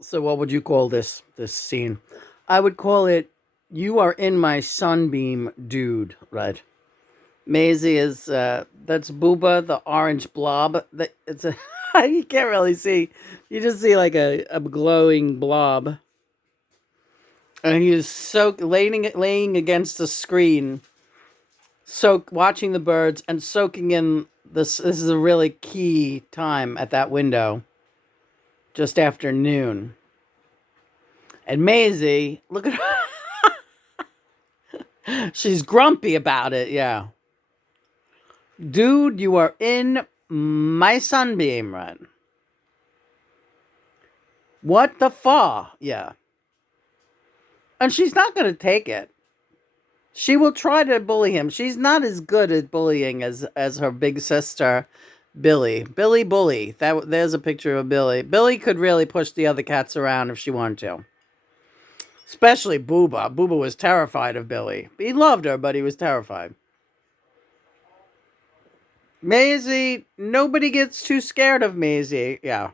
So what would you call this scene? I would call it "You Are in My Sunbeam, Dude." Right. Maisie is that's Booba, the orange blob. That it's a you can't really see. You just see like a glowing blob, and he is laying against the screen, watching the birds and soaking in this. This is a really key time at that window, just after noon. And Maisie, look at her. She's grumpy about it. Yeah, dude, you are in my sunbeam, right? What the fa? Yeah. And she's not going to take it. She will try to bully him. She's not as good at bullying as her big sister, Billy. Billy bully. There's a picture of Billy. Billy could really push the other cats around if she wanted to. Especially Booba. Booba was terrified of Billy. He loved her, but he was terrified. Maisie, nobody gets too scared of Maisie. Yeah.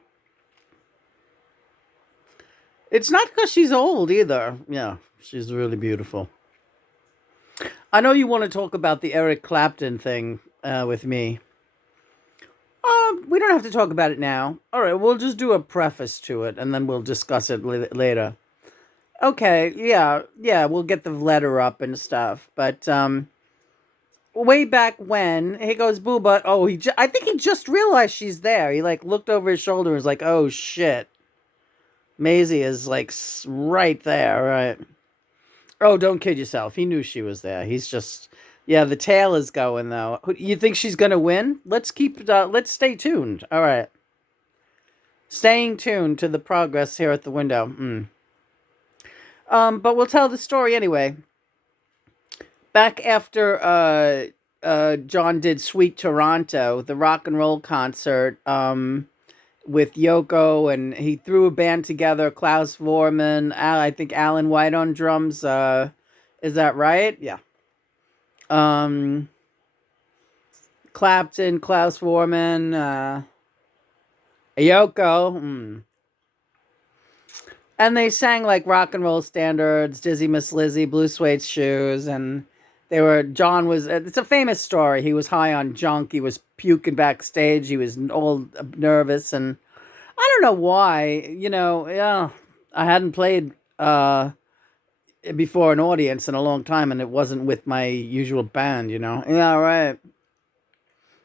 It's not because she's old either. Yeah, she's really beautiful. I know you want to talk about the Eric Clapton thing with me. We don't have to talk about it now. All right, we'll just do a preface to it, and then we'll discuss it later. Okay, yeah, we'll get the letter up and stuff. But way back when, he goes, Booba. Oh, I think he just realized she's there. He like looked over his shoulder and was like, oh shit, Maisie is like right there, right? Oh, don't kid yourself. He knew she was there. He's just, yeah. The tail is going though. You think she's gonna win? Let's stay tuned. All right, staying tuned to the progress here at the window. But we'll tell the story anyway. Back after John did Sweet Toronto, the rock and roll concert, with Yoko, and he threw a band together. Klaus Vorman, I think Alan White on drums. Is that right? Yeah. Um, Clapton, Klaus Vorman, Yoko. And they sang like rock and roll standards, Dizzy Miss Lizzy, Blue Suede Shoes, and John was, it's a famous story. He was high on junk. He was puking backstage. He was all nervous, and I don't know why. Yeah, I hadn't played before an audience in a long time, and it wasn't with my usual band. Yeah, right.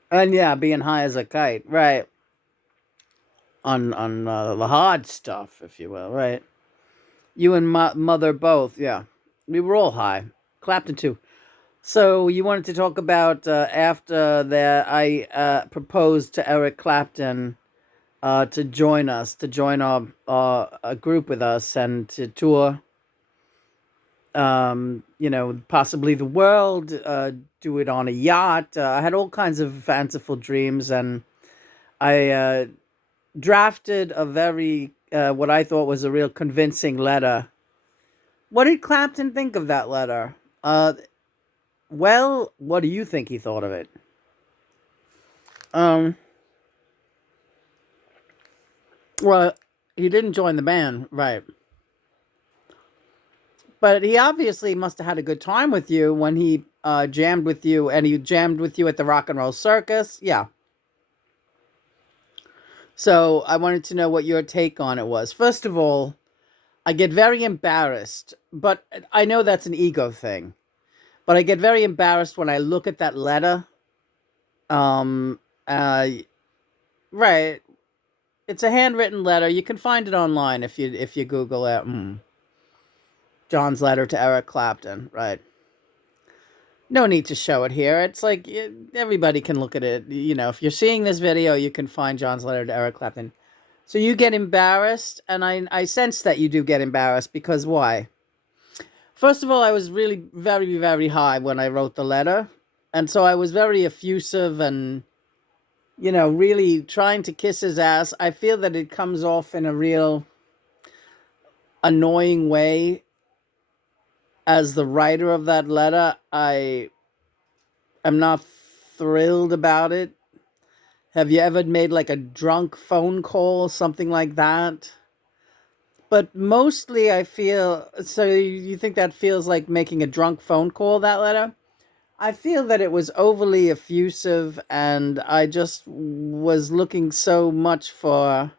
And yeah, being high as a kite, right? On the hard stuff, if you will, right? You and mother both, yeah. We were all high. Clapton too. So you wanted to talk about after that? I proposed to Eric Clapton to join us, to join our a group with us, and to tour. Possibly the world. Do it on a yacht. I had all kinds of fanciful dreams, and I drafted a very what I thought was a real convincing letter. What did Clapton think of that letter? Well, what do you think he thought of it? Um, well, he didn't join the band, right? But he obviously must have had a good time with you when he jammed with you, and he jammed with you at the Rock and Roll Circus. Yeah. So I wanted to know what your take on it was. First of all, I get very embarrassed, but I know that's an ego thing. But I get very embarrassed when I look at that letter. Um, uh, right. It's a handwritten letter. You can find it online if you Google it. John's letter to Eric Clapton. Right. No need to show it here. It's like everybody can look at it. If you're seeing this video, you can find John's letter to Eric Clapton. So you get embarrassed, and I sense that you do get embarrassed because why? First of all, I was really very, very high when I wrote the letter. And so I was very effusive and, really trying to kiss his ass. I feel that it comes off in a real annoying way. As the writer of that letter, I am not thrilled about it. Have you ever made like a drunk phone call, something like that? But mostly I feel, so you think that feels like making a drunk phone call, that letter? I feel that it was overly effusive, and I just was looking so much for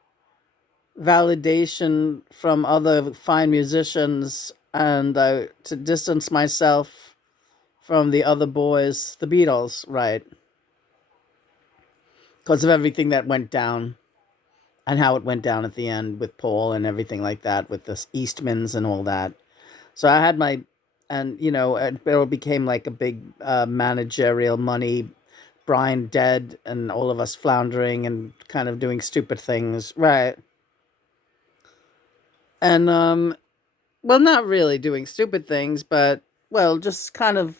validation from other fine musicians, and to distance myself from the other boys, the Beatles, right? Because of everything that went down and how it went down at the end with Paul and everything like that, with the Eastmans and all that. So I had my, and it became like a big managerial money. Brian dead, and all of us floundering and kind of doing stupid things, right? And well, not really doing stupid things, but well, just kind of.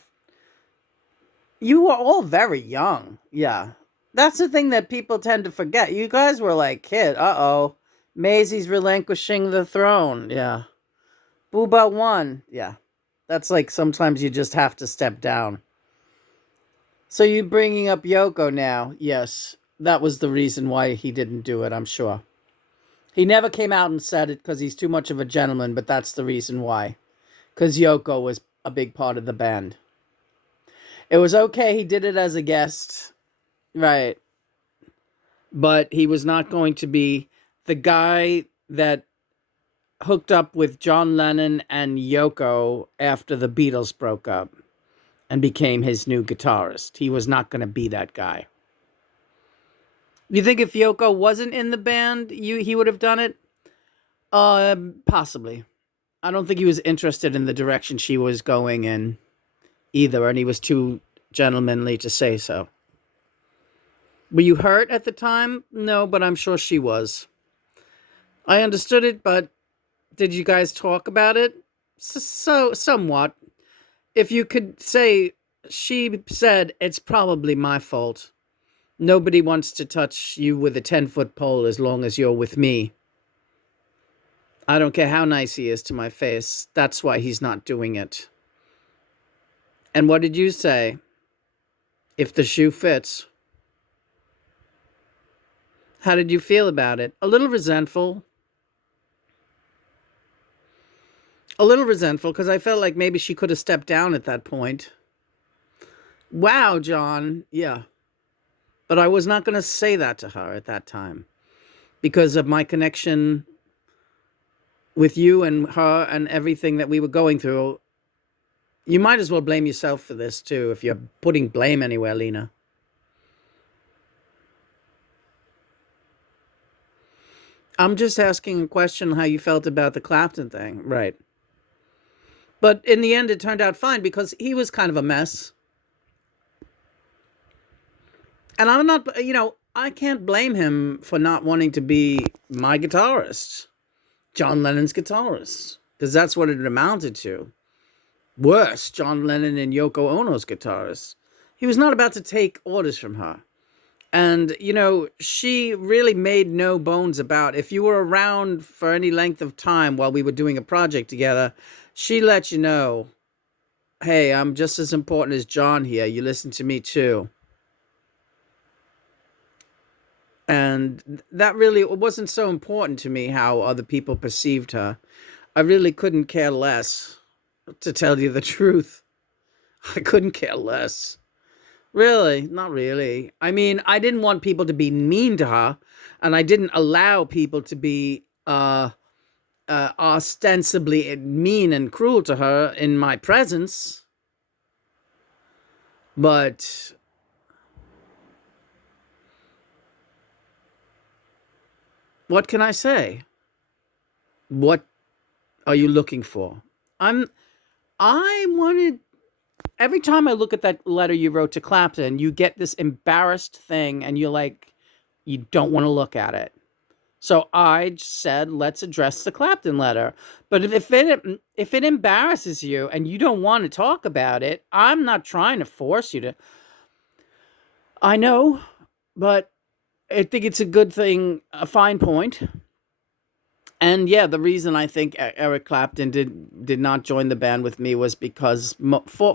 You were all very young, yeah. That's the thing that people tend to forget. You guys were like kid. Uh-oh, Maisie's relinquishing the throne. Yeah, Booba won. Yeah, that's like sometimes you just have to step down. So you bringing up Yoko now? Yes, that was the reason why he didn't do it. I'm sure he never came out and said it because he's too much of a gentleman. But that's the reason why. Because Yoko was a big part of the band. It was okay. He did it as a guest, right? But he was not going to be the guy that hooked up with John Lennon and Yoko after the Beatles broke up and became his new guitarist. He was not going to be that guy. You think if Yoko wasn't in the band, he would have done it? Possibly. I don't think he was interested in the direction she was going in either, and he was too gentlemanly to say so. Were you hurt at the time? No, but I'm sure she was. I understood it, but did you guys talk about it? So somewhat. If you could say, she said, it's probably my fault. Nobody wants to touch you with a 10-foot pole as long as you're with me. I don't care how nice he is to my face. That's why he's not doing it. And what did you say? If the shoe fits. How did you feel about it? A little resentful. A little resentful because I felt like maybe she could have stepped down at that point. Wow, John. Yeah. But I was not going to say that to her at that time because of my connection with you and her and everything that we were going through. You might as well blame yourself for this too if you're putting blame anywhere, Lena. I'm just asking a question how you felt about the Clapton thing. Right. But in the end, it turned out fine because he was kind of a mess. And I'm not, I can't blame him for not wanting to be my guitarist, John Lennon's guitarist, because that's what it amounted to. Worse, John Lennon and Yoko Ono's guitarist. He was not about to take orders from her. And, she really made no bones about, if you were around for any length of time while we were doing a project together, she let you know, hey, I'm just as important as John here. You listen to me too. And that really wasn't so important to me how other people perceived her. I really couldn't care less, to tell you the truth. I couldn't care less. Really, not really. I mean, I didn't want people to be mean to her, and I didn't allow people to be ostensibly mean and cruel to her in my presence. But what can I say? What are you looking for? I wanted, every time I look at that letter you wrote to Clapton, you get this embarrassed thing and you're like, you don't want to look at it. So I said, let's address the Clapton letter. But if it embarrasses you and you don't want to talk about it, I'm not trying to force you to. I know, but I think it's a good thing, a fine point. And yeah, the reason I think Eric Clapton did not join the band with me was because,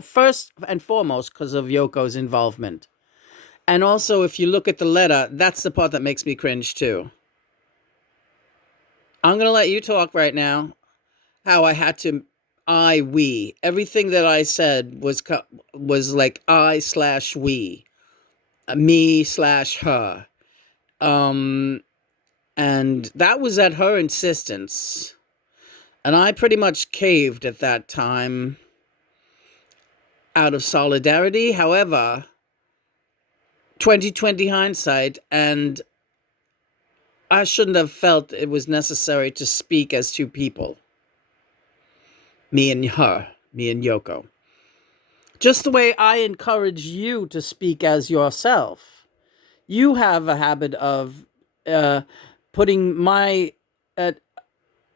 first and foremost, because of Yoko's involvement. And also, if you look at the letter, that's the part that makes me cringe too. I'm going to let you talk right now. How I had to, we. Everything that I said was like I/we, me/her. Um, and that was at her insistence. And I pretty much caved at that time out of solidarity. However, 2020 hindsight, and I shouldn't have felt it was necessary to speak as two people. Me and her, me and Yoko. Just the way I encourage you to speak as yourself. You have a habit of putting my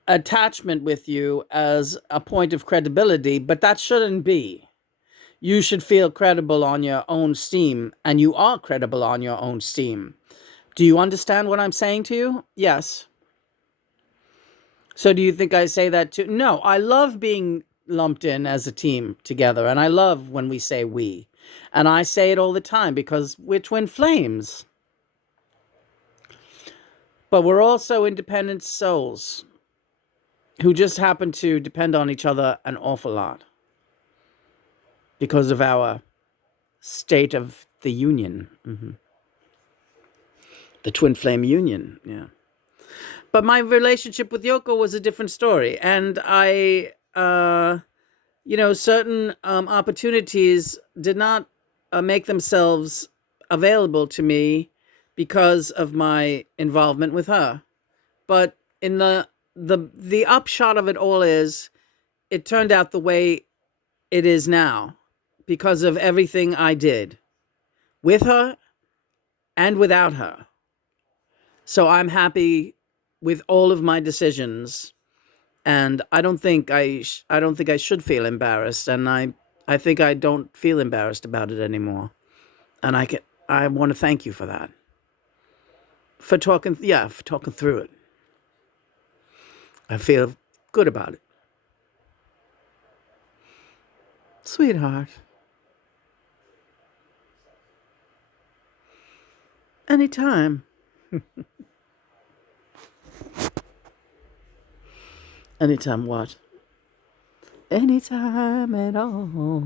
attachment with you as a point of credibility, but that shouldn't be. You should feel credible on your own steam, and you are credible on your own steam. Do you understand what I'm saying to you? Yes. So do you think I say that too? No, I love being lumped in as a team together, and I love when we say we. And I say it all the time because we're twin flames. But we're also independent souls who just happen to depend on each other an awful lot because of our state of the union. The twin flame union, yeah. But my relationship with Yoko was a different story. And I, certain opportunities did not make themselves available to me because of my involvement with her. But in the upshot of it all is, it turned out the way it is now because of everything I did with her and without her. So I'm happy with all of my decisions, and I don't think I should feel embarrassed, and I think I don't feel embarrassed about it anymore. And I want to thank you for that. For talking through it. I feel good about it. Sweetheart. Anytime. Anytime what? Anytime at all.